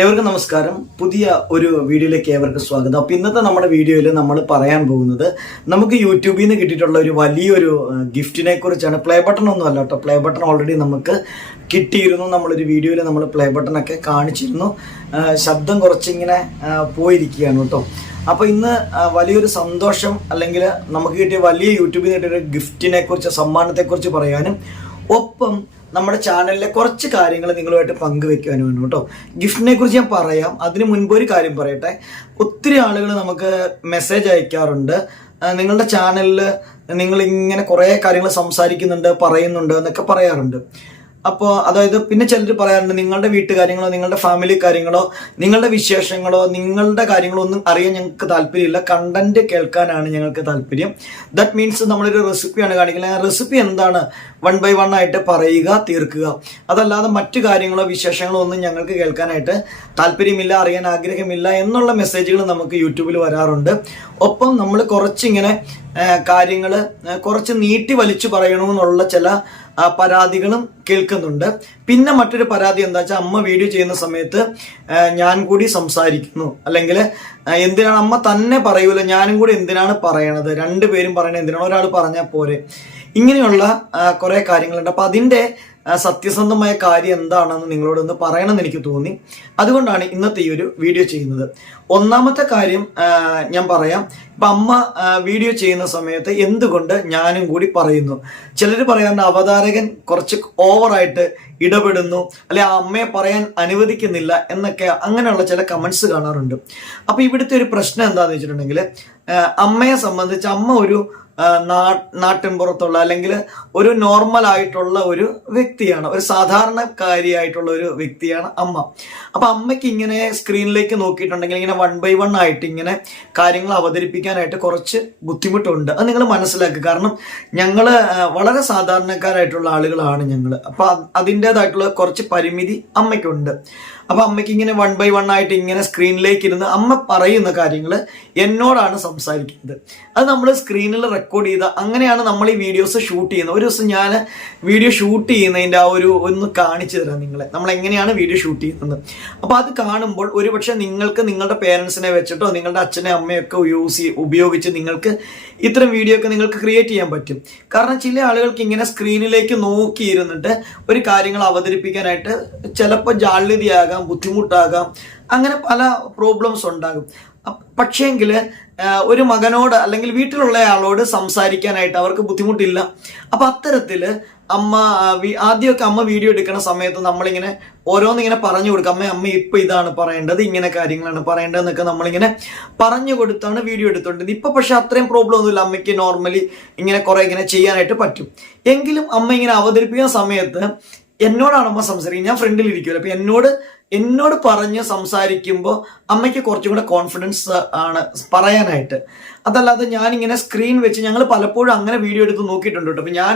ഏവർക്കും നമസ്കാരം. പുതിയ ഒരു വീഡിയോയിലേക്ക് ഏവർക്കും സ്വാഗതം. അപ്പോൾ ഇന്നത്തെ നമ്മുടെ വീഡിയോയിൽ നമ്മൾ പറയാൻ പോകുന്നത് നമുക്ക് യൂട്യൂബിൽ നിന്ന് കിട്ടിയിട്ടുള്ള ഒരു വലിയൊരു ഗിഫ്റ്റിനെ കുറിച്ചാണ്. പ്ലേ ബട്ടൺ ഒന്നും അല്ല കേട്ടോ, പ്ലേ ബട്ടൺ ഓൾറെഡി നമുക്ക് കിട്ടിയിരുന്നു. നമ്മളൊരു വീഡിയോയിൽ നമ്മൾ പ്ലേ ബട്ടണൊക്കെ കാണിച്ചിരുന്നു. ശബ്ദം കുറച്ചിങ്ങനെ പോയിരിക്കുകയാണ് കേട്ടോ. അപ്പോൾ ഇന്ന് വലിയൊരു സന്തോഷം, അല്ലെങ്കിൽ നമുക്ക് കിട്ടിയ വലിയ യൂട്യൂബിൽ നിന്ന് കിട്ടിയ ഗിഫ്റ്റിനെ കുറിച്ച്, സമ്മാനത്തെക്കുറിച്ച് പറയാനും ഒപ്പം നമ്മുടെ ചാനലിലെ കുറച്ച് കാര്യങ്ങൾ നിങ്ങളുമായിട്ട് പങ്കുവെക്കാനും വേണം കേട്ടോ. ഗിഫ്റ്റിനെ കുറിച്ച് ഞാൻ പറയാം. അതിന് മുൻപ് ഒരു കാര്യം പറയട്ടെ. ഒത്തിരി ആളുകൾ നമുക്ക് മെസ്സേജ് അയക്കാറുണ്ട്, നിങ്ങളുടെ ചാനലിൽ നിങ്ങൾ ഇങ്ങനെ കുറേ കാര്യങ്ങൾ സംസാരിക്കുന്നുണ്ട്, പറയുന്നുണ്ട് എന്നൊക്കെ പറയാറുണ്ട്. അപ്പോൾ അതായത് പിന്നെ ചിലർ പറയാറുണ്ട്, നിങ്ങളുടെ വീട്ടുകാര്യങ്ങളോ നിങ്ങളുടെ ഫാമിലി കാര്യങ്ങളോ നിങ്ങളുടെ വിശേഷങ്ങളോ നിങ്ങളുടെ കാര്യങ്ങളോ ഒന്നും അറിയാൻ ഞങ്ങൾക്ക് താല്പര്യമില്ല, കണ്ടന്റ് കേൾക്കാനാണ് ഞങ്ങൾക്ക് താല്പര്യം. ദാറ്റ് മീൻസ് നമ്മളൊരു റെസിപ്പിയാണ് കാണിക്കുന്നത്, ആ റെസിപ്പി എന്താണ് 1 by 1 ആയിട്ട് പറയുക, തീർക്കുക. അതല്ലാതെ മറ്റു കാര്യങ്ങളോ വിശേഷങ്ങളോ ഒന്നും ഞങ്ങൾക്ക് കേൾക്കാനായിട്ട് താല്പര്യമില്ല, അറിയാൻ ആഗ്രഹമില്ല എന്നുള്ള മെസ്സേജുകൾ നമുക്ക് യൂട്യൂബിൽ വരാറുണ്ട്. ഒപ്പം നമ്മൾ കുറച്ചിങ്ങനെ കാര്യങ്ങൾ കുറച്ച് നീട്ടി വലിച്ചു പറയണമെന്നുള്ള ചില പരാതികളും കേൾക്കുന്നുണ്ട്. പിന്നെ മറ്റൊരു പരാതി എന്താ വെച്ചാൽ, അമ്മ വീഡിയോ ചെയ്യുന്ന സമയത്ത് ഞാൻ കൂടി സംസാരിക്കുന്നു, അല്ലെങ്കിൽ എന്തിനാണ് അമ്മ തന്നെ പറയൂല, ഞാനും കൂടി എന്തിനാണ് പറയണത്, രണ്ടുപേരും പറയണത് എന്തിനാണ്, ഒരാൾ പറഞ്ഞാൽ പോരെ, ഇങ്ങനെയുള്ള കുറേ കാര്യങ്ങളുണ്ട്. അപ്പം അതിൻ്റെ സത്യസന്ധമായ കാര്യം എന്താണെന്ന് നിങ്ങളോടൊന്ന് പറയണമെന്ന് എനിക്ക് തോന്നി. അതുകൊണ്ടാണ് ഇന്നത്തെ ഈ ഒരു വീഡിയോ ചെയ്യുന്നത്. ഒന്നാമത്തെ കാര്യം ഞാൻ പറയാം. ഇപ്പം അമ്മ വീഡിയോ ചെയ്യുന്ന സമയത്ത് എന്തുകൊണ്ട് ഞാനും കൂടി പറയുന്നു. ചിലർ പറയാറുണ്ട് അവതാരകൻ കുറച്ച് ഓവറായിട്ട് ഇടപെടുന്നു, അല്ലെ അമ്മയെ പറയാൻ അനുവദിക്കുന്നില്ല എന്നൊക്കെ, അങ്ങനെയുള്ള ചില കമന്റ്സ് കാണാറുണ്ട്. അപ്പൊ ഇവിടുത്തെ ഒരു പ്രശ്നം എന്താണെന്ന് വെച്ചിട്ടുണ്ടെങ്കിൽ, അമ്മയെ സംബന്ധിച്ച് അമ്മ ഒരു നാട്ടിൻപുറത്തുള്ള അല്ലെങ്കിൽ ഒരു നോർമൽ ആയിട്ടുള്ള ഒരു വ്യക്തിയാണ്, ഒരു സാധാരണക്കാരിയായിട്ടുള്ള ഒരു വ്യക്തിയാണ് അമ്മ. അപ്പൊ അമ്മയ്ക്ക് ഇങ്ങനെ സ്ക്രീനിലേക്ക് നോക്കിയിട്ടുണ്ടെങ്കിൽ ഇങ്ങനെ 1 by 1 ആയിട്ട് ഇങ്ങനെ കാര്യങ്ങൾ അവതരിപ്പിക്കാനായിട്ട് കുറച്ച് ബുദ്ധിമുട്ടുണ്ട്. അത് നിങ്ങൾ മനസ്സിലാക്കുക. കാരണം ഞങ്ങള് വളരെ സാധാരണക്കാരായിട്ടുള്ള ആളുകളാണ് ഞങ്ങൾ. അപ്പൊ അതിൻ്റെതായിട്ടുള്ള കുറച്ച് പരിമിതി അമ്മയ്ക്കുണ്ട്. അപ്പൊ അമ്മയ്ക്ക് ഇങ്ങനെ 1 by 1 ആയിട്ട് ഇങ്ങനെ സ്ക്രീനിലേക്ക് ഇരുന്ന് അമ്മ പറയുന്ന കാര്യങ്ങൾ എന്നോടാണ് സംസാരിക്കുന്നത്. അത് നമ്മൾ സ്ക്രീനിൽ റെക്കോർഡ് ചെയ്ത, അങ്ങനെയാണ് നമ്മൾ ഈ വീഡിയോസ് ഷൂട്ട് ചെയ്യുന്നത്. ഒരു ദിവസം ഞാൻ വീഡിയോ ഷൂട്ട് ചെയ്യുന്നതിൻ്റെ ഒന്ന് കാണിച്ചു തരാം നിങ്ങളെ, നമ്മൾ എങ്ങനെയാണ് വീഡിയോ ഷൂട്ട് ചെയ്യുന്നത്. അപ്പൊ അത് കാണുമ്പോൾ ഒരുപക്ഷെ നിങ്ങൾക്ക് നിങ്ങളുടെ പേരൻസിനെ വെച്ചിട്ടോ നിങ്ങളുടെ അച്ഛനെ അമ്മയൊക്കെ ഉപയോഗിച്ച് നിങ്ങൾക്ക് ഇത്തരം വീഡിയോ ഒക്കെ നിങ്ങൾക്ക് ക്രിയേറ്റ് ചെയ്യാൻ പറ്റും. കാരണം ചില ആളുകൾക്ക് ഇങ്ങനെ സ്ക്രീനിലേക്ക് നോക്കിയിരുന്നിട്ട് ഒരു കാര്യങ്ങൾ അവതരിപ്പിക്കാനായിട്ട് ചിലപ്പോൾ ജാള്യതയാകാം, ബുദ്ധിമുട്ടാകാം, അങ്ങനെ പല പ്രോബ്ലംസ് ഉണ്ടാകും. പക്ഷേങ്കിൽ ഒരു മകനോട് അല്ലെങ്കിൽ വീട്ടിലുള്ള ആളോട് സംസാരിക്കാനായിട്ട് അവർക്ക് ബുദ്ധിമുട്ടില്ല. അപ്പൊ അത്തരത്തില് ആദ്യമൊക്കെ അമ്മ വീഡിയോ എടുക്കുന്ന സമയത്ത് നമ്മളിങ്ങനെ ഓരോന്നിങ്ങനെ പറഞ്ഞു കൊടുക്കുക, അമ്മ ഇപ്പൊ ഇതാണ് പറയേണ്ടത്, ഇങ്ങനെ കാര്യങ്ങളാണ് പറയേണ്ടതെന്നൊക്കെ നമ്മളിങ്ങനെ പറഞ്ഞു കൊടുത്താണ് വീഡിയോ എടുത്തോണ്ടിരുന്നത്. ഇപ്പൊ പക്ഷെ അത്രയും പ്രോബ്ലം ഒന്നുമില്ല, അമ്മയ്ക്ക് നോർമലി ഇങ്ങനെ കുറെ ഇങ്ങനെ ചെയ്യാനായിട്ട് പറ്റും. എങ്കിലും അമ്മ ഇങ്ങനെ അവതരിപ്പിക്കുന്ന സമയത്ത് എന്നോടാണ് അമ്മ സംസാരിക്കുന്നത്, ഞാൻ ഫ്രണ്ടിൽ ഇരിക്കുമല്ലോ. അപ്പൊ എന്നോട് പറഞ്ഞ് സംസാരിക്കുമ്പോൾ അമ്മയ്ക്ക് കുറച്ചും കൂടെ കോൺഫിഡൻസ് ആണ് പറയാനായിട്ട്. അതല്ലാതെ ഞാനിങ്ങനെ സ്ക്രീൻ വെച്ച്, ഞങ്ങൾ പലപ്പോഴും അങ്ങനെ വീഡിയോ എടുത്ത് നോക്കിയിട്ടുണ്ട് കേട്ടോ. അപ്പം ഞാൻ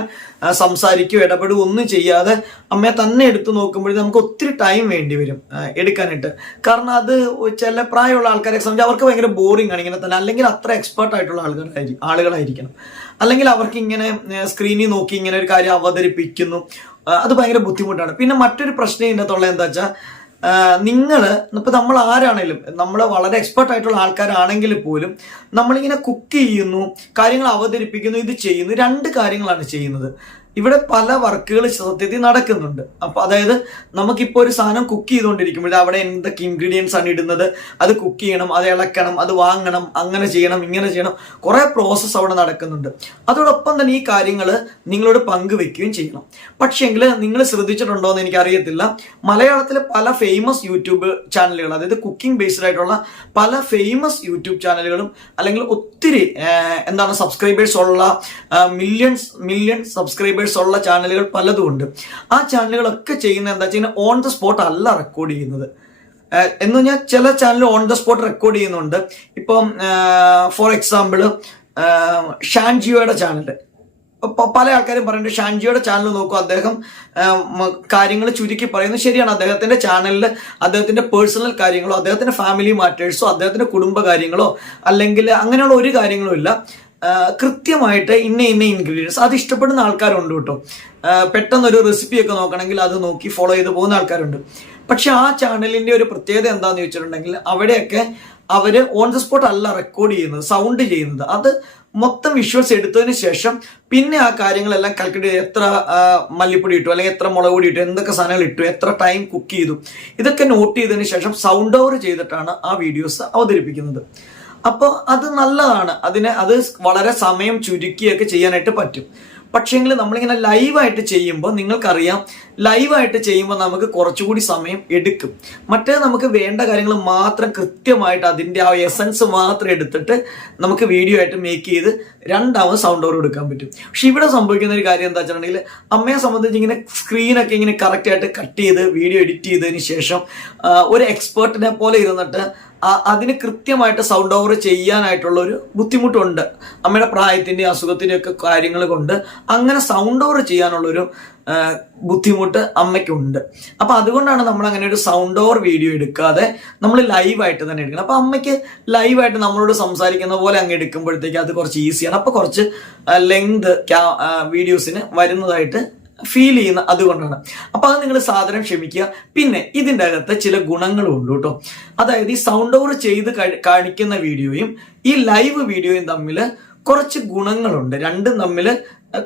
സംസാരിക്കുകയോ ഇടപെടുകയോ ഒന്നും ചെയ്യാതെ അമ്മയെ തന്നെ എടുത്ത് നോക്കുമ്പോഴേ നമുക്ക് ഒത്തിരി ടൈം വേണ്ടി വരും എടുക്കാനായിട്ട്. കാരണം അത് ചില പ്രായമുള്ള ആൾക്കാരെ സംബന്ധിച്ച് അവർക്ക് ഭയങ്കര ബോറിംഗ് ആണ് ഇങ്ങനെ തന്നെ, അല്ലെങ്കിൽ അത്ര എക്സ്പേർട്ട് ആയിട്ടുള്ള ആളുകളായിരിക്കണം. അല്ലെങ്കിൽ അവർക്ക് ഇങ്ങനെ സ്ക്രീനിൽ നോക്കി ഇങ്ങനെ ഒരു കാര്യം അവതരിപ്പിക്കുന്നു, അത് ഭയങ്കര ബുദ്ധിമുട്ടാണ്. പിന്നെ മറ്റൊരു പ്രശ്നം ഇതിനകത്തുള്ള എന്താ വെച്ചാൽ, ഇപ്പൊ നമ്മൾ ആരാണേലും, നമ്മൾ വളരെ എക്സ്പെർട്ട് ആയിട്ടുള്ള ആൾക്കാരാണെങ്കിൽ പോലും നമ്മളിങ്ങനെ കുക്ക് ചെയ്യുന്നു, കാര്യങ്ങൾ അവതരിപ്പിക്കുന്നു, ഇത് ചെയ്യുന്നു, 2 കാര്യങ്ങളാണ് ചെയ്യുന്നത്. ഇവിടെ പല വർക്കുകൾ സത്യത്തിൽ നടക്കുന്നുണ്ട്. അപ്പൊ അതായത് നമുക്കിപ്പോൾ ഒരു സാധനം കുക്ക് ചെയ്തുകൊണ്ടിരിക്കുമ്പോൾ അവിടെ എന്തൊക്കെ ഇൻഗ്രീഡിയൻസ് ആണ് ഇടുന്നത്, അത് കുക്ക് ചെയ്യണം, അത് ഇളക്കണം, അത് വാങ്ങണം, അങ്ങനെ ചെയ്യണം, ഇങ്ങനെ ചെയ്യണം, കുറെ പ്രോസസ്സ് അവിടെ നടക്കുന്നുണ്ട്. അതോടൊപ്പം തന്നെ ഈ കാര്യങ്ങൾ നിങ്ങളോട് പങ്കുവെക്കുകയും ചെയ്യണം. പക്ഷേങ്കിൽ നിങ്ങൾ ശ്രദ്ധിച്ചിട്ടുണ്ടോ എന്ന് എനിക്കറിയത്തില്ല, മലയാളത്തിലെ പല ഫേമസ് യൂട്യൂബ് ചാനലുകൾ, അതായത് കുക്കിംഗ് ബേസ്ഡ് ആയിട്ടുള്ള പല ഫേമസ് യൂട്യൂബ് ചാനലുകളും, അല്ലെങ്കിൽ ഒത്തിരി സബ്സ്ക്രൈബേഴ്സ് ഉള്ള മില്യൺ സബ്സ്ക്രൈബേഴ്സ് ഉള്ള ചാനലുകൾ പലതും ഉണ്ട്. ആ ചാനലുകളൊക്കെ ചെയ്യുന്ന എന്താ വെച്ചാൽ ഓൺ ദ സ്പോട്ട് അല്ല റെക്കോർഡ് ചെയ്യുന്നത്. എന്ന് പറഞ്ഞാൽ ചില channel on the spot record ചെയ്യുന്നുണ്ട്. ഇപ്പം ഫോർ എക്സാമ്പിൾ ഷാൻജിയോയുടെ ചാനൽ, പല ആൾക്കാരും പറയുന്നുണ്ട് ഷാൻജിയോയുടെ ചാനൽ നോക്കും, അദ്ദേഹം കാര്യങ്ങൾ ചുരുക്കി പറയുന്നു. ശരിയാണ്, അദ്ദേഹത്തിന്റെ ചാനലിൽ അദ്ദേഹത്തിന്റെ പേഴ്സണൽ കാര്യങ്ങളോ അദ്ദേഹത്തിന്റെ ഫാമിലി മാറ്റേഴ്സോ അദ്ദേഹത്തിന്റെ കുടുംബ കാര്യങ്ങളോ അല്ലെങ്കിൽ അങ്ങനെയുള്ള ഒരു കാര്യങ്ങളും ഇല്ല. കൃത്യമായിട്ട് ഇന്ന ഇൻഗ്രീഡിയൻസ് അത് ഇഷ്ടപ്പെടുന്ന ആൾക്കാരുണ്ട് കേട്ടോ. പെട്ടെന്നൊരു റെസിപ്പിയൊക്കെ നോക്കണമെങ്കിൽ അത് നോക്കി ഫോളോ ചെയ്ത് പോകുന്ന ആൾക്കാരുണ്ട്. പക്ഷെ ആ ചാനലിന്റെ ഒരു പ്രത്യേകത എന്താന്ന് ചോദിച്ചിട്ടുണ്ടെങ്കിൽ അവിടെയൊക്കെ അവര് ഓൺ ദ സ്പോട്ട് അല്ല റെക്കോർഡ് ചെയ്യുന്നത്, സൗണ്ട് ചെയ്യുന്നത്. അത് മൊത്തം വിഷ്വൽസ് എടുത്തതിന് ശേഷം പിന്നെ ആ കാര്യങ്ങളെല്ലാം കാൽക്കുലേറ്റ് ചെയ്ത് എത്ര മല്ലിപ്പൊടി ഇട്ടു, അല്ലെങ്കിൽ എത്ര മുളക് പൊടി ഇട്ടു, എന്തൊക്കെ സാധനങ്ങൾ ഇട്ടു, എത്ര ടൈം കുക്ക് ചെയ്തു, ഇതൊക്കെ നോട്ട് ചെയ്തതിന് ശേഷം സൗണ്ട് ഓവർ ചെയ്തിട്ടാണ് ആ വീഡിയോസ് അവതരിപ്പിക്കുന്നത്. അപ്പോൾ അത് നല്ലതാണ്. അത് വളരെ സമയം ചുരുക്കിയൊക്കെ ചെയ്യാനായിട്ട് പറ്റും. പക്ഷേങ്കിൽ നമ്മളിങ്ങനെ ലൈവായിട്ട് ചെയ്യുമ്പോൾ നിങ്ങൾക്കറിയാം, ലൈവായിട്ട് ചെയ്യുമ്പോൾ നമുക്ക് കുറച്ചുകൂടി സമയം എടുക്കും. മറ്റേ നമുക്ക് വേണ്ട കാര്യങ്ങൾ മാത്രം കൃത്യമായിട്ട് അതിൻ്റെ ആ എസൻസ് മാത്രം എടുത്തിട്ട് നമുക്ക് വീഡിയോ ആയിട്ട് മേക്ക് ചെയ്ത് രണ്ടാമത് സൗണ്ട് ഓവർ കൊടുക്കാൻ പറ്റും. പക്ഷെ ഇവിടെ സംഭവിക്കുന്ന ഒരു കാര്യം എന്താ വെച്ചിട്ടുണ്ടെങ്കിൽ, അമ്മയെ സംബന്ധിച്ച് ഇങ്ങനെ സ്ക്രീനൊക്കെ ഇങ്ങനെ കറക്റ്റായിട്ട് കട്ട് ചെയ്ത് വീഡിയോ എഡിറ്റ് ചെയ്തതിന് ശേഷം ഒരു എക്സ്പേർട്ടിനെ പോലെ ഇരുന്നിട്ട് അതിന് കൃത്യമായിട്ട് സൗണ്ട് ഓവർ ചെയ്യാനായിട്ടുള്ള ഒരു ബുദ്ധിമുട്ടുണ്ട്. അമ്മയുടെ പ്രായത്തിൻ്റെ അസുഖത്തിൻ്റെ ഒക്കെ കാര്യങ്ങൾ കൊണ്ട് അങ്ങനെ സൗണ്ട് ഓവർ ചെയ്യാനുള്ളൊരു ബുദ്ധിമുട്ട് അമ്മയ്ക്കുണ്ട്. അപ്പൊ അതുകൊണ്ടാണ് നമ്മൾ അങ്ങനെ ഒരു സൗണ്ട് ഓവർ വീഡിയോ എടുക്കാതെ നമ്മൾ ലൈവായിട്ട് തന്നെ എടുക്കണം. അപ്പൊ അമ്മയ്ക്ക് ലൈവായിട്ട് നമ്മളോട് സംസാരിക്കുന്ന പോലെ അങ്ങ് എടുക്കുമ്പോഴത്തേക്ക് അത് കുറച്ച് ഈസിയാണ്. അപ്പൊ കുറച്ച് ലെങ്ത് വീഡിയോസിന് വരുന്നതായിട്ട് ഫീൽ ചെയ്യുന്ന അതുകൊണ്ടാണ്. അപ്പൊ അത് നിങ്ങൾ സാധനം ക്ഷമിക്കുക. പിന്നെ ഇതിൻ്റെ അകത്ത് ചില ഗുണങ്ങളും ഉണ്ട് കേട്ടോ. അതായത് ഈ സൗണ്ട് ഓവർ ചെയ്ത് കാണിക്കുന്ന വീഡിയോയും ഈ ലൈവ് വീഡിയോയും തമ്മിൽ കുറച്ച് ഗുണങ്ങളുണ്ട്. രണ്ടും തമ്മിൽ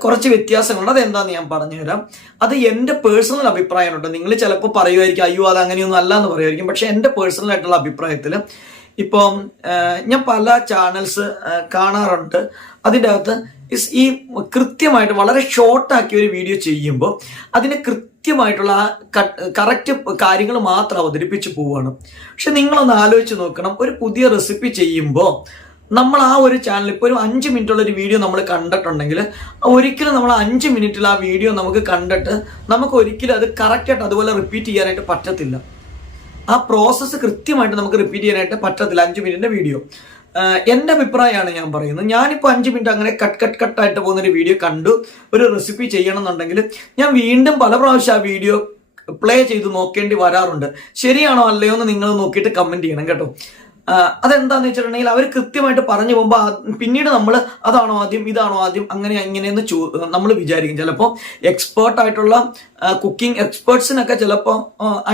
കുറച്ച് വ്യത്യാസങ്ങളുണ്ട്. അതെന്താന്ന് ഞാൻ പറഞ്ഞുതരാം. അത് എൻ്റെ പേഴ്സണൽ അഭിപ്രായമുണ്ട്. നിങ്ങൾ ചിലപ്പോൾ പറയുമായിരിക്കും അയ്യോ അത് അങ്ങനെയൊന്നും അല്ല എന്ന് പറയുമായിരിക്കും. പക്ഷെ എൻ്റെ പേഴ്സണൽ ആയിട്ടുള്ള അഭിപ്രായത്തിൽ ഇപ്പം ഞാൻ പല ചാനൽസ് കാണാറുണ്ട്. അതിൻ്റെ അകത്ത് ഈ കൃത്യമായിട്ട് വളരെ ഷോർട്ടാക്കിയ ഒരു വീഡിയോ ചെയ്യുമ്പോൾ അതിന് കൃത്യമായിട്ടുള്ള ആ കറക്റ്റ് കാര്യങ്ങൾ മാത്രം അവതരിപ്പിച്ച് പോവുകയാണ്. പക്ഷെ നിങ്ങളൊന്ന് ആലോചിച്ച് നോക്കണം, ഒരു പുതിയ റെസിപ്പി ചെയ്യുമ്പോൾ നമ്മൾ ആ ഒരു ചാനൽ ഇപ്പോൾ ഒരു 5 മിനിറ്റുള്ള ഒരു വീഡിയോ നമ്മൾ കണ്ടിട്ടുണ്ടെങ്കിൽ ഒരിക്കലും നമ്മൾ 5 മിനിറ്റിൽ ആ വീഡിയോ നമുക്ക് കണ്ടിട്ട് നമുക്ക് ഒരിക്കലും അത് കറക്റ്റായിട്ട് അതുപോലെ റിപ്പീറ്റ് ചെയ്യാനായിട്ട് പറ്റത്തില്ല. ആ പ്രോസസ്സ് കൃത്യമായിട്ട് നമുക്ക് റിപ്പീറ്റ് ചെയ്യാനായിട്ട് പറ്റത്തില്ല 5 മിനിറ്റിന്റെ വീഡിയോ. എൻ്റെ അഭിപ്രായമാണ് ഞാൻ പറയുന്നത്. ഞാനിപ്പോൾ 5 മിനിറ്റ് അങ്ങനെ കട്ടായിട്ട് പോകുന്നൊരു വീഡിയോ കണ്ടു ഒരു റെസിപ്പി ചെയ്യണം എന്നുണ്ടെങ്കിൽ ഞാൻ വീണ്ടും പല പ്രാവശ്യം ആ വീഡിയോ പ്ലേ ചെയ്ത് നോക്കേണ്ടി വരാറുണ്ട്. ശരിയാണോ അല്ലയോ എന്ന് നിങ്ങൾ നോക്കിയിട്ട് കമന്റ് ചെയ്യണം കേട്ടോ. അതെന്താന്ന് വെച്ചിട്ടുണ്ടെങ്കിൽ അവർ കൃത്യമായിട്ട് പറഞ്ഞു പോകുമ്പോൾ പിന്നീട് നമ്മൾ അതാണോ ആദ്യം ഇതാണോ ആദ്യം അങ്ങനെ ഇങ്ങനെയെന്ന് നമ്മൾ വിചാരിക്കും. ചിലപ്പോൾ എക്സ്പേർട്ട് ആയിട്ടുള്ള കുക്കിംഗ് എക്സ്പേർട്സിനൊക്കെ ചിലപ്പോൾ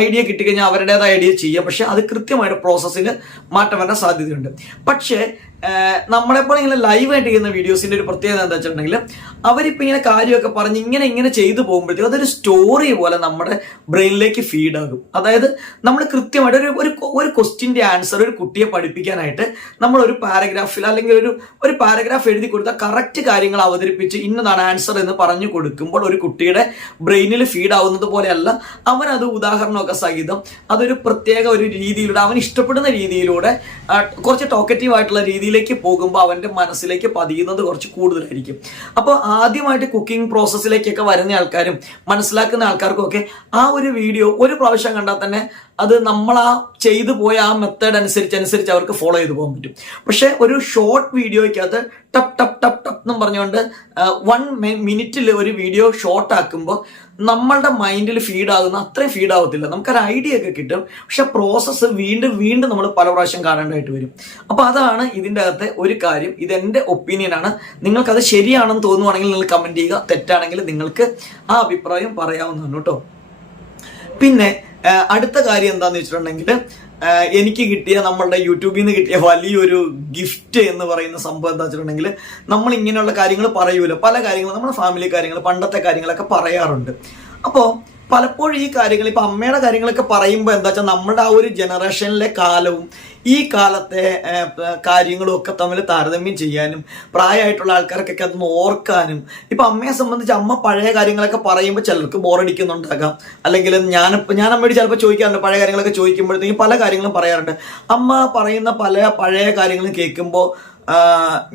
ഐഡിയ കിട്ടിക്കഴിഞ്ഞാൽ അവരുടേതായ ഐഡിയ ചെയ്യുക. പക്ഷെ അത് കൃത്യമായിട്ട് പ്രോസസ്സിൽ മാറ്റം വരാൻ സാധ്യതയുണ്ട്. പക്ഷേ നമ്മളെപ്പോൾ ഇങ്ങനെ ലൈവായിട്ട് ചെയ്യുന്ന വീഡിയോസിന്റെ ഒരു പ്രത്യേകത എന്താ വെച്ചിട്ടുണ്ടെങ്കിൽ അവരിപ്പോൾ ഇങ്ങനെ കാര്യമൊക്കെ പറഞ്ഞ് ഇങ്ങനെ ചെയ്തു പോകുമ്പോഴത്തേക്കും അതൊരു സ്റ്റോറി പോലെ നമ്മുടെ ബ്രെയിനിലേക്ക് ഫീഡ് ആകും. അതായത് നമ്മൾ കൃത്യമായിട്ട് ഒരു ക്വസ്റ്റ്യൻ്റെ ആൻസർ ഒരു കുട്ടിയെ പഠിപ്പിക്കാനായിട്ട് നമ്മൾ ഒരു പാരഗ്രാഫിൽ അല്ലെങ്കിൽ ഒരു പാരഗ്രാഫ് എഴുതി കൊടുത്താൽ കറക്റ്റ് കാര്യങ്ങൾ അവതരിപ്പിച്ച് ഇന്നതാണ് ആൻസർ എന്ന് പറഞ്ഞു കൊടുക്കുമ്പോൾ ഒരു കുട്ടിയുടെ ബ്രെയിനിൽ ഫീഡ് ആവുന്നത് പോലെയല്ല. അവനത് ഉദാഹരണമൊക്കെ സഹിതം അതൊരു പ്രത്യേക ഒരു രീതിയിലൂടെ അവൻ ഇഷ്ടപ്പെടുന്ന രീതിയിലൂടെ കുറച്ച് ടോക്കറ്റീവ് ആയിട്ടുള്ള രീതിയിലേക്ക് പോകുമ്പോൾ അവന്റെ മനസ്സിലേക്ക് പതിയുന്നത് കുറച്ച് കൂടുതലായിരിക്കും. അപ്പോൾ ആദ്യമായിട്ട് കുക്കിംഗ് പ്രോസസ്സിലേക്കൊക്കെ വരുന്ന ആൾക്കാരും മനസ്സിലാക്കുന്ന ആൾക്കാർക്കും ഒക്കെ ആ ഒരു വീഡിയോ ഒരു പ്രാവശ്യം കണ്ടാൽ തന്നെ അത് നമ്മൾ ആ ചെയ്തു പോയ ആ മെത്തേഡ് അനുസരിച്ച് അവർക്ക് ഫോളോ ചെയ്ത് പോകാൻ പറ്റും. പക്ഷെ ഒരു ഷോർട്ട് വീഡിയോയ്ക്കകത്ത് ടപ്പ് ടപ്പ് ടപ്പ് ടപ്പ് എന്നും പറഞ്ഞുകൊണ്ട് 1 മിനിറ്റിൽ ഒരു വീഡിയോ ഷോർട്ട് ആക്കുമ്പോൾ നമ്മളുടെ മൈൻഡിൽ ഫീഡ് ആകുന്ന അത്രയും ഫീഡ് ആവത്തില്ല. നമുക്കൊരു ഐഡിയ ഒക്കെ കിട്ടും. പക്ഷെ പ്രോസസ്സ് വീണ്ടും നമ്മൾ പല പ്രാവശ്യം കാണേണ്ടതായിട്ട് വരും. അപ്പൊ അതാണ് ഇതിൻ്റെ അകത്തെ ഒരു കാര്യം. ഇതെന്റെ ഒപ്പീനിയനാണ്. നിങ്ങൾക്കത് ശരിയാണെന്ന് തോന്നുവാണെങ്കിൽ നിങ്ങൾ കമന്റ് ചെയ്യുക, തെറ്റാണെങ്കിൽ നിങ്ങൾക്ക് ആ അഭിപ്രായം പറയാവുന്നതാണ് കേട്ടോ. പിന്നെ അടുത്ത കാര്യം എന്താന്ന് വെച്ചിട്ടുണ്ടെങ്കിൽ എനിക്ക് കിട്ടിയ നമ്മളുടെ യൂട്യൂബിൽ നിന്ന് കിട്ടിയ വലിയൊരു ഗിഫ്റ്റ് എന്ന് പറയുന്ന സംഭവം എന്താ വെച്ചിട്ടുണ്ടെങ്കിൽ നമ്മൾ ഇങ്ങനെയുള്ള കാര്യങ്ങൾ പറയൂല, പല കാര്യങ്ങളും നമ്മുടെ ഫാമിലി കാര്യങ്ങൾ പണ്ടത്തെ കാര്യങ്ങളൊക്കെ പറയാറുണ്ട്. അപ്പോൾ പലപ്പോഴും ഈ കാര്യങ്ങൾ ഇപ്പം അമ്മയുടെ കാര്യങ്ങളൊക്കെ പറയുമ്പോൾ എന്താ വെച്ചാൽ നമ്മുടെ ആ ഒരു ജനറേഷനിലെ കാലവും ഈ കാലത്തെ കാര്യങ്ങളും ഒക്കെ തമ്മിൽ താരതമ്യം ചെയ്യാനും പ്രായമായിട്ടുള്ള ആൾക്കാർക്കൊക്കെ അതൊന്ന് ഓർക്കാനും. ഇപ്പം അമ്മയെ സംബന്ധിച്ച് അമ്മ പഴയ കാര്യങ്ങളൊക്കെ പറയുമ്പോൾ ചിലർക്ക് ബോറടിക്കുന്നുണ്ടാകാം. അല്ലെങ്കിൽ ഞാൻ അമ്മയോട് ചിലപ്പോൾ ചോദിക്കാറുണ്ട്, പഴയ കാര്യങ്ങളൊക്കെ ചോദിക്കുമ്പോഴത്തേക്കും പല കാര്യങ്ങളും പറയാറുണ്ട്. അമ്മ പറയുന്ന പഴയ കാര്യങ്ങളും കേൾക്കുമ്പോൾ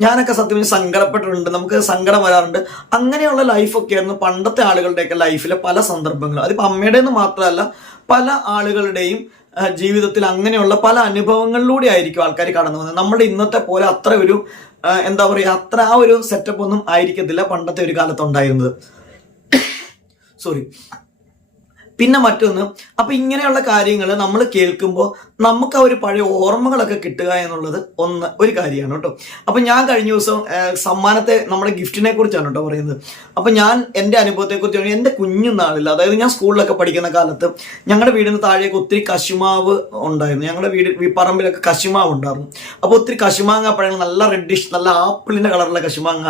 ഞാനൊക്കെ സത്യം സങ്കടപ്പെട്ടിട്ടുണ്ട്, നമുക്ക് സങ്കടം വരാറുണ്ട്. അങ്ങനെയുള്ള ലൈഫൊക്കെ ആയിരുന്നു പണ്ടത്തെ ആളുകളുടെയൊക്കെ ലൈഫിലെ പല സന്ദർഭങ്ങളും. അതിപ്പോൾ അമ്മയുടെ നിന്ന് മാത്രമല്ല പല ആളുകളുടെയും ജീവിതത്തിൽ അങ്ങനെയുള്ള പല അനുഭവങ്ങളിലൂടെ ആയിരിക്കും ആൾക്കാർ കടന്നു പോകുന്നത്. നമ്മുടെ ഇന്നത്തെ പോലെ അത്ര ഒരു എന്താ പറയുക അത്ര ആ ഒരു സെറ്റപ്പ് ഒന്നും ആയിരിക്കത്തില്ല പണ്ടത്തെ ഒരു കാലത്തുണ്ടായിരുന്നത്. സോറി. പിന്നെ മറ്റൊന്ന്, അപ്പൊ ഇങ്ങനെയുള്ള കാര്യങ്ങൾ നമ്മൾ കേൾക്കുമ്പോൾ നമുക്ക് ആ ഒരു പഴയ ഓർമ്മകളൊക്കെ കിട്ടുക എന്നുള്ളത് ഒരു കാര്യമാണ് കേട്ടോ. അപ്പൊ ഞാൻ കഴിഞ്ഞ ദിവസം സമ്മാനത്തെ നമ്മുടെ ഗിഫ്റ്റിനെ കുറിച്ചാണ് കേട്ടോ പറയുന്നത്. അപ്പൊ ഞാൻ എൻ്റെ അനുഭവത്തെ കുറിച്ച് എൻ്റെ കുഞ്ഞുനാളിൽ, അതായത് ഞാൻ സ്കൂളിലൊക്കെ പഠിക്കുന്ന കാലത്ത് ഞങ്ങളുടെ വീടിന് താഴേക്ക് ഒത്തിരി കശുമാവ് ഉണ്ടായിരുന്നു. ഞങ്ങളുടെ പറമ്പിലൊക്കെ കശുമാവ് ഉണ്ടായിരുന്നു. അപ്പൊ ഒത്തിരി കശുമാങ്ങ പഴങ്ങൾ, നല്ല റെഡിഷ്, നല്ല ആപ്പിളിന്റെ കളറുള്ള കശുമാങ്ങ,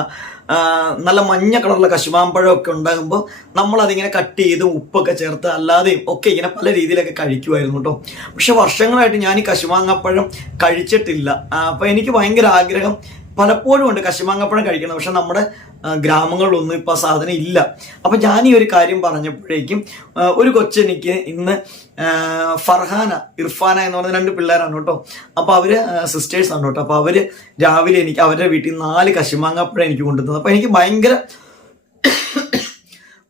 നല്ല മഞ്ഞ കളറുള്ള കശുമാമ്പഴമൊക്കെ ഉണ്ടാകുമ്പോൾ നമ്മൾ അതിങ്ങനെ കട്ട് ചെയ്ത് ഉപ്പൊക്കെ ചേർത്ത് അല്ലാതെയും ഒക്കെ ഇങ്ങനെ പല രീതിയിലൊക്കെ കഴിക്കുമായിരുന്നു കേട്ടോ. പക്ഷെ വർഷങ്ങളായിട്ട് ഞാൻ ഈ കശുമാങ്ങപ്പഴം കഴിച്ചിട്ടില്ല. അപ്പൊ എനിക്ക് ഭയങ്കര ആഗ്രഹം പലപ്പോഴും ഉണ്ട് കശുമാങ്ങപ്പഴം കഴിക്കണം. പക്ഷെ നമ്മുടെ ഗ്രാമങ്ങളിലൊന്നും ഇപ്പൊ ആ സാധനം ഇല്ല. അപ്പൊ ഞാൻ ഈ ഒരു കാര്യം പറഞ്ഞപ്പോഴേക്കും ഒരു കൊച്ചെനിക്ക് ഇന്ന് ഫർഹാന, ഇർഫാന എന്ന് പറയുന്ന 2 പിള്ളേരാണ് കേട്ടോ. അപ്പൊ അവര് സിസ്റ്റേഴ്സ് ആണ് കേട്ടോ. അപ്പൊ അവര് രാവിലെ എനിക്ക് അവരുടെ വീട്ടിൽ 4 കശുമാങ്ങപ്പഴം എനിക്ക് കൊണ്ടുതന്നു. അപ്പൊ എനിക്ക്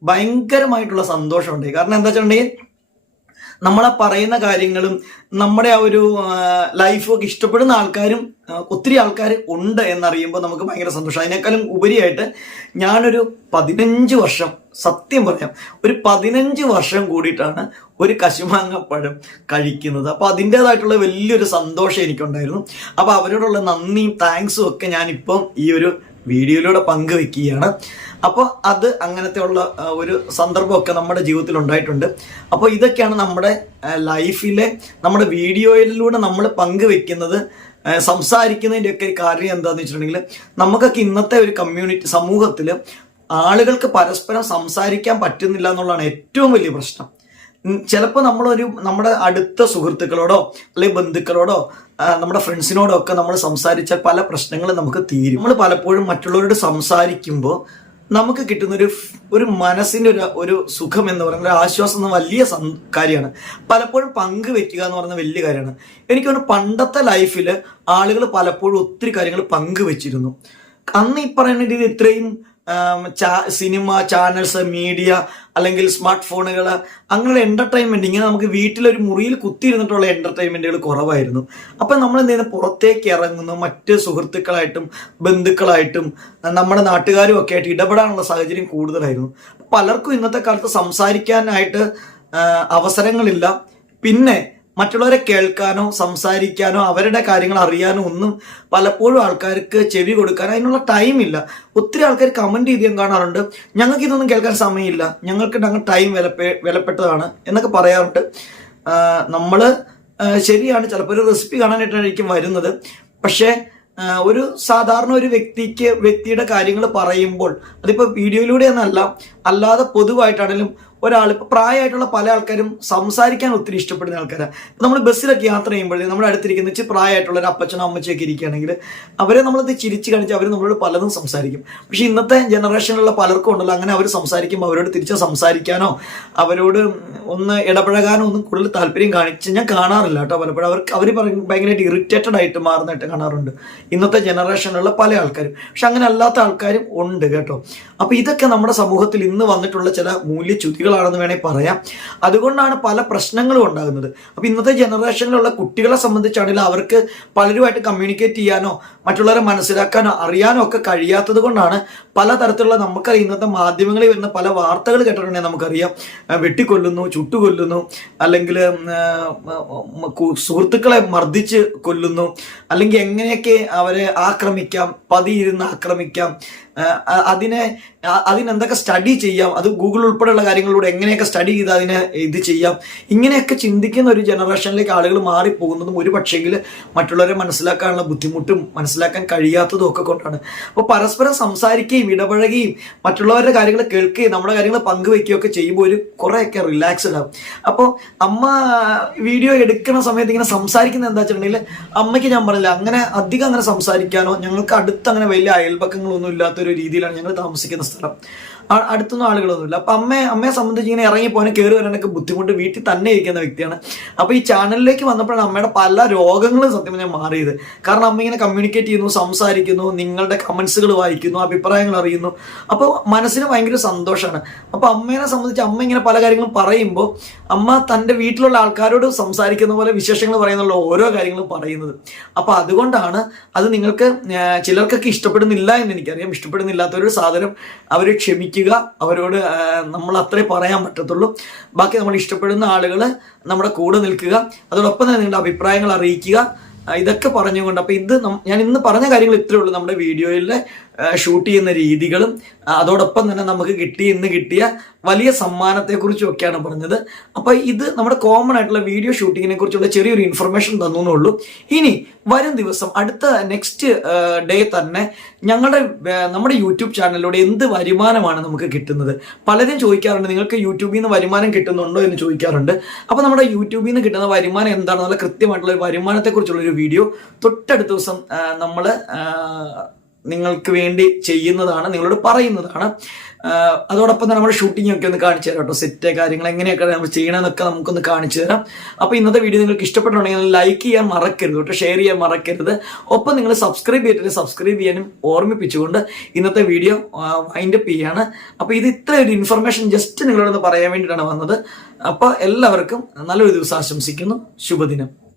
ഭയങ്കരമായിട്ടുള്ള സന്തോഷമുണ്ട്. കാരണം എന്താ വെച്ചിട്ടുണ്ടെങ്കിൽ നമ്മളെ പറയുന്ന കാര്യങ്ങളും നമ്മുടെ ആ ഒരു ലൈഫും ഒക്കെ ഇഷ്ടപ്പെടുന്ന ആൾക്കാരും ഒത്തിരി ആൾക്കാർ ഉണ്ട് എന്നറിയുമ്പോൾ നമുക്ക് ഭയങ്കര സന്തോഷം. അതിനേക്കാളും ഉപരിയായിട്ട് ഞാനൊരു 15 വർഷം, സത്യം പറയാം, ഒരു 15 വർഷം കൂടിയിട്ടാണ് ഒരു കശുമാങ്ങപ്പഴം കഴിക്കുന്നത്. അപ്പൊ അതിൻ്റെതായിട്ടുള്ള വലിയൊരു സന്തോഷം എനിക്കുണ്ടായിരുന്നു. അപ്പൊ അവരോടുള്ള നന്ദിയും താങ്ക്സും ഒക്കെ ഞാനിപ്പം ഈ ഒരു വീഡിയോയിലൂടെ പങ്കുവെക്കുകയാണ്. അപ്പോൾ അത് അങ്ങനത്തെ ഉള്ള ഒരു സന്ദർഭമൊക്കെ നമ്മുടെ ജീവിതത്തിൽ ഉണ്ടായിട്ടുണ്ട്. അപ്പോൾ ഇതൊക്കെയാണ് നമ്മുടെ ലൈഫിലെ, നമ്മുടെ വീഡിയോയിലൂടെ നമ്മൾ പങ്കുവെക്കുന്നത്, സംസാരിക്കുന്നതിൻ്റെ ഒക്കെ കാര്യം എന്താണെന്ന് വെച്ചിട്ടുണ്ടെങ്കിൽ, നമുക്കൊക്കെ ഇന്നത്തെ ഒരു കമ്മ്യൂണിറ്റി സമൂഹത്തിൽ ആളുകൾക്ക് പരസ്പരം സംസാരിക്കാൻ പറ്റുന്നില്ല എന്നുള്ളതാണ് ഏറ്റവും വലിയ പ്രശ്നം. ചിലപ്പോൾ നമ്മുടെ അടുത്ത സുഹൃത്തുക്കളോടോ അല്ലെങ്കിൽ ബന്ധുക്കളോടോ നമ്മുടെ ഫ്രണ്ട്സിനോടോ ഒക്കെ നമ്മൾ സംസാരിച്ചാൽ പല പ്രശ്നങ്ങളും നമുക്ക് തീരും. നമ്മൾ പലപ്പോഴും മറ്റുള്ളവരോട് സംസാരിക്കുമ്പോൾ നമുക്ക് കിട്ടുന്ന ഒരു മനസ്സിന്റെ ഒരു സുഖം എന്ന് പറയുന്നത്, ഒരു ആശ്വാസം എന്ന വലിയ കാര്യമാണ്. പലപ്പോഴും പങ്കുവെക്കുക എന്ന് പറയുന്ന വലിയ കാര്യമാണ്. എനിക്ക് തോന്നുന്നു പണ്ടത്തെ ലൈഫിൽ ആളുകൾ പലപ്പോഴും ഒത്തിരി കാര്യങ്ങൾ പങ്കുവെച്ചിരുന്നു. അന്ന് ഈ പറയുന്ന രീതി ഇത്രയും സിനിമ ചാനൽസ്, മീഡിയ, അല്ലെങ്കിൽ സ്മാർട്ട് ഫോണുകൾ, അങ്ങനെയുള്ള എന്റർടൈൻമെന്റ്, ഇങ്ങനെ നമുക്ക് വീട്ടിലൊരു മുറിയിൽ കുത്തിയിരുന്നിട്ടുള്ള എന്റർടൈൻമെന്റുകൾ കുറവായിരുന്നു. അപ്പൊ നമ്മൾ എന്ത് ചെയ്യുന്നു, പുറത്തേക്ക് ഇറങ്ങുന്നു, മറ്റ് സുഹൃത്തുക്കളായിട്ടും ബന്ധുക്കളായിട്ടും നമ്മുടെ നാട്ടുകാരും ഒക്കെ ആയിട്ട് ഇടപെടാനുള്ള സാഹചര്യം കൂടുതലായിരുന്നു. പലർക്കും ഇന്നത്തെ കാലത്ത് സംസാരിക്കാനായിട്ട് അവസരങ്ങളില്ല. പിന്നെ മറ്റുള്ളവരെ കേൾക്കാനോ സംസാരിക്കാനോ അവരുടെ കാര്യങ്ങൾ അറിയാനോ ഒന്നും പലപ്പോഴും ആൾക്കാർക്ക് ചെവി കൊടുക്കാൻ അതിനുള്ള ടൈമില്ല. ഒത്തിരി ആൾക്കാർ കമന്റ് ചെയ്ത് ഞാൻ കാണാറുണ്ട്, ഞങ്ങൾക്ക് ഇതൊന്നും കേൾക്കാൻ സമയമില്ല, ഞങ്ങൾക്ക് ടൈം വിലപ്പെട്ടതാണ് എന്നൊക്കെ പറയാറുണ്ട്. നമ്മൾ ശരിയാണ്, ചിലപ്പോൾ ഒരു റെസിപ്പി കാണാനായിട്ടായിരിക്കും വരുന്നത്. പക്ഷേ ഒരു സാധാരണ ഒരു വ്യക്തിയുടെ കാര്യങ്ങൾ പറയുമ്പോൾ, അതിപ്പോൾ വീഡിയോയിലൂടെ എന്നല്ല, അല്ലാതെ പൊതുവായിട്ടാണെങ്കിലും ഒരാൾ, ഇപ്പൊ പ്രായമായിട്ടുള്ള പല ആൾക്കാരും സംസാരിക്കാൻ ഒത്തിരി ഇഷ്ടപ്പെടുന്ന ആൾക്കാരാണ്. നമ്മൾ ബസ്സിലൊക്കെ യാത്ര ചെയ്യുമ്പോഴേ നമ്മുടെ അടുത്തിരിക്കുന്ന വെച്ച് പ്രായമായിട്ടുള്ള ഒരു അപ്പച്ചനോ അമ്മച്ചൊക്കെ ഇരിക്കുകയാണെങ്കിൽ അവരെ നമ്മളത് ചിരിച്ച് കാണിച്ച് അവർ നമ്മളോട് പലതും സംസാരിക്കും. പക്ഷെ ഇന്നത്തെ ജനറേഷനിലുള്ള പലർക്കും ഉണ്ടല്ലോ, അങ്ങനെ അവർ സംസാരിക്കുമ്പോൾ അവരോട് തിരിച്ച് സംസാരിക്കാനോ അവരോട് ഒന്ന് ഇടപഴകാനോ ഒന്നും കൂടുതൽ താല്പര്യം കാണിച്ച് ഞാൻ കാണാറില്ല കേട്ടോ. പലപ്പോഴും അവർ ഭയങ്കരമായിട്ട് ഇറിറ്റേറ്റഡ് ആയിട്ട് മാറുന്നതായിട്ട് കാണാറുണ്ട് ഇന്നത്തെ ജനറേഷനിലുള്ള പല ആൾക്കാരും. പക്ഷെ അങ്ങനെ അല്ലാത്ത ആൾക്കാരും ഉണ്ട് കേട്ടോ. അപ്പൊ ഇതൊക്കെ നമ്മുടെ സമൂഹത്തിൽ ഇന്ന് വന്നിട്ടുള്ള ചില മൂല്യച്യുതികളാണെന്ന് വേണമെങ്കിൽ പറയാം. അതുകൊണ്ടാണ് പല പ്രശ്നങ്ങളും ഉണ്ടാകുന്നത്. അപ്പൊ ഇന്നത്തെ ജനറേഷനിലുള്ള കുട്ടികളെ സംബന്ധിച്ചാണെങ്കിൽ അവർക്ക് പലരുമായിട്ട് കമ്മ്യൂണിക്കേറ്റ് ചെയ്യാനോ മറ്റുള്ളവരെ മനസ്സിലാക്കാനോ അറിയാനോ ഒക്കെ കഴിയാത്തത് കൊണ്ടാണ് പലതരത്തിലുള്ള, നമുക്കറിയാം ഇന്നത്തെ മാധ്യമങ്ങളിൽ വരുന്ന പല വാർത്തകൾ കേട്ടിട്ടുണ്ടെങ്കിൽ നമുക്കറിയാം, വെട്ടിക്കൊല്ലുന്നു, ചുട്ടുകൊല്ലുന്നു, അല്ലെങ്കിൽ സുഹൃത്തുക്കളെ മർദ്ദിച്ച് കൊല്ലുന്നു, അല്ലെങ്കിൽ എങ്ങനെയൊക്കെ അവരെ ആക്രമിക്കാം, പതിയിരുന്ന് ആക്രമിക്കാം, അതിനെന്തൊക്കെ സ്റ്റഡി ചെയ്യാം, അത് ഗൂഗിൾ ഉൾപ്പെടെയുള്ള കാര്യങ്ങളിലൂടെ എങ്ങനെയൊക്കെ സ്റ്റഡി ചെയ്ത് അതിനെ ഇത് ചെയ്യാം, ഇങ്ങനെയൊക്കെ ചിന്തിക്കുന്ന ഒരു ജനറേഷനിലേക്ക് ആളുകൾ മാറിപ്പോകുന്നതും ഒരു പക്ഷെങ്കിൽ മറ്റുള്ളവരെ മനസ്സിലാക്കാനുള്ള ബുദ്ധിമുട്ടും മനസ്സിലാക്കാൻ കഴിയാത്തതും ഒക്കെ കൊണ്ടാണ്. അപ്പോൾ പരസ്പരം സംസാരിക്കുകയും ഇടപഴകുകയും മറ്റുള്ളവരുടെ കാര്യങ്ങൾ കേൾക്കുകയും നമ്മുടെ കാര്യങ്ങൾ പങ്കുവെക്കുകയും ഒക്കെ ചെയ്യുമ്പോൾ ഒരു കുറേയൊക്കെ റിലാക്സ്ഡ് ആകും. അപ്പോൾ അമ്മ വീഡിയോ എടുക്കുന്ന സമയത്ത് ഇങ്ങനെ സംസാരിക്കുന്നത് എന്താ വെച്ചിട്ടുണ്ടെങ്കിൽ, അമ്മയ്ക്ക് ഞാൻ പറഞ്ഞില്ല അങ്ങനെ അധികം അങ്ങനെ സംസാരിക്കാനോ, ഞങ്ങൾക്ക് അടുത്ത് അങ്ങനെ വലിയ അയൽപക്കങ്ങളൊന്നും ഇല്ലാത്തൊരു രീതിയിലാണ് ഞങ്ങൾ താമസിക്കുന്ന സ്ഥലം. അടുത്തൊന്നും ആളുകളൊന്നുമില്ല. അപ്പൊ അമ്മയെ സംബന്ധിച്ച് ഇങ്ങനെ ഇറങ്ങിപ്പോകാനും കയറി വരാനൊക്കെ ബുദ്ധിമുട്ട്, വീട്ടിൽ തന്നെ ഇരിക്കുന്ന വ്യക്തിയാണ്. അപ്പൊ ഈ ചാനലിലേക്ക് വന്നപ്പോഴാണ് അമ്മയുടെ പല രോഗങ്ങളും സത്യം ഞാൻ മാറിയത്. കാരണം അമ്മ ഇങ്ങനെ കമ്മ്യൂണിക്കേറ്റ് ചെയ്യുന്നു, സംസാരിക്കുന്നു, നിങ്ങളുടെ കമന്റ്സുകൾ വായിക്കുന്നു, അഭിപ്രായങ്ങൾ അറിയുന്നു. അപ്പോൾ മനസ്സിന് ഭയങ്കര സന്തോഷമാണ്. അപ്പൊ അമ്മേനെ സംബന്ധിച്ച് അമ്മ ഇങ്ങനെ പല കാര്യങ്ങളും പറയുമ്പോൾ അമ്മ തൻ്റെ വീട്ടിലുള്ള ആൾക്കാരോട് സംസാരിക്കുന്ന പോലെ വിശേഷങ്ങൾ പറയുന്നുള്ള ഓരോ കാര്യങ്ങളും പറയുന്നത്. അപ്പൊ അതുകൊണ്ടാണ് അത് നിങ്ങൾക്ക് ചിലർക്കൊക്കെ ഇഷ്ടപ്പെടുന്നില്ല എന്ന് എനിക്കറിയാം. ഇഷ്ടപ്പെടുന്നില്ലാത്തൊരു സാധനം അവർ ക്ഷമിക്കുക, അറിയിക്കുക. അവരോട് നമ്മൾ അത്രേ പറയാൻ പറ്റത്തുള്ളൂ. ബാക്കി നമ്മൾ ഇഷ്ടപ്പെടുന്ന ആളുകൾ നമ്മുടെ കൂടെ നിൽക്കുക. അതോടൊപ്പം തന്നെ നിങ്ങളുടെ അഭിപ്രായങ്ങൾ അറിയിക്കുക. ഇതൊക്കെ പറഞ്ഞുകൊണ്ട് അപ്പൊ ഇത് ഞാൻ ഇന്ന് പറഞ്ഞ കാര്യങ്ങൾ ഇത്രയേ ഉള്ളൂ. നമ്മുടെ വീഡിയോയിൽ ഷൂട്ട് ചെയ്യുന്ന രീതികളും അതോടൊപ്പം തന്നെ നമുക്ക് ഇന്ന് കിട്ടിയ വലിയ സമ്മാനത്തെക്കുറിച്ചും ഒക്കെയാണ് പറഞ്ഞത്. അപ്പൊ ഇത് നമ്മുടെ കോമൺ ആയിട്ടുള്ള വീഡിയോ ഷൂട്ടിങ്ങിനെ കുറിച്ചുള്ള ചെറിയൊരു ഇൻഫർമേഷൻ തന്നുള്ളൂ. ഇനി വരും ദിവസം അടുത്ത നെക്സ്റ്റ് ഡേ തന്നെ നമ്മുടെ യൂട്യൂബ് ചാനലിലൂടെ എന്ത് വരുമാനമാണ് നമുക്ക് കിട്ടുന്നത്? പലരും ചോദിക്കാറുണ്ട്, നിങ്ങൾക്ക് യൂട്യൂബിൽ നിന്ന് വരുമാനം കിട്ടുന്നുണ്ടോ എന്ന് ചോദിക്കാറുണ്ട്. അപ്പൊ നമ്മുടെ യൂട്യൂബിൽ നിന്ന് കിട്ടുന്ന വരുമാനം എന്താണെന്നുള്ള കൃത്യമായിട്ടുള്ള ഒരു വരുമാനത്തെക്കുറിച്ചുള്ള ഒരു വീഡിയോ തൊട്ടടുത്ത ദിവസം നമ്മൾ നിങ്ങൾക്ക് വേണ്ടി ചെയ്യുന്നതാണ്, നിങ്ങളോട് പറയുന്നതാണ്. അതോടൊപ്പം തന്നെ നമ്മുടെ ഷൂട്ടിംഗ് ഒക്കെ ഒന്ന് കാണിച്ചു തരാം കേട്ടോ. സെറ്റ് കാര്യങ്ങൾ എങ്ങനെയൊക്കെ നമ്മൾ ചെയ്യണമെന്നൊക്കെ നമുക്കൊന്ന് കാണിച്ചു തരാം. അപ്പൊ ഇന്നത്തെ വീഡിയോ നിങ്ങൾക്ക് ഇഷ്ടപ്പെട്ടുണ്ടെങ്കിൽ ലൈക്ക് ചെയ്യാൻ മറക്കരുത് കേട്ടോ, ഷെയർ ചെയ്യാൻ മറക്കരുത്. ഒപ്പം നിങ്ങൾ സബ്സ്ക്രൈബ് ചെയ്തിട്ട് സബ്സ്ക്രൈബ് ചെയ്യാനും ഓർമ്മിപ്പിച്ചുകൊണ്ട് ഇന്നത്തെ വീഡിയോ വൈൻഡപ്പ് ചെയ്യാണ്. അപ്പൊ ഇത് ഇത്ര ഒരു ഇൻഫർമേഷൻ ജസ്റ്റ് നിങ്ങളോടൊന്ന് പറയാൻ വേണ്ടിയിട്ടാണ് വന്നത്. അപ്പൊ എല്ലാവർക്കും നല്ലൊരു ദിവസം ആശംസിക്കുന്നു. ശുഭദിനം.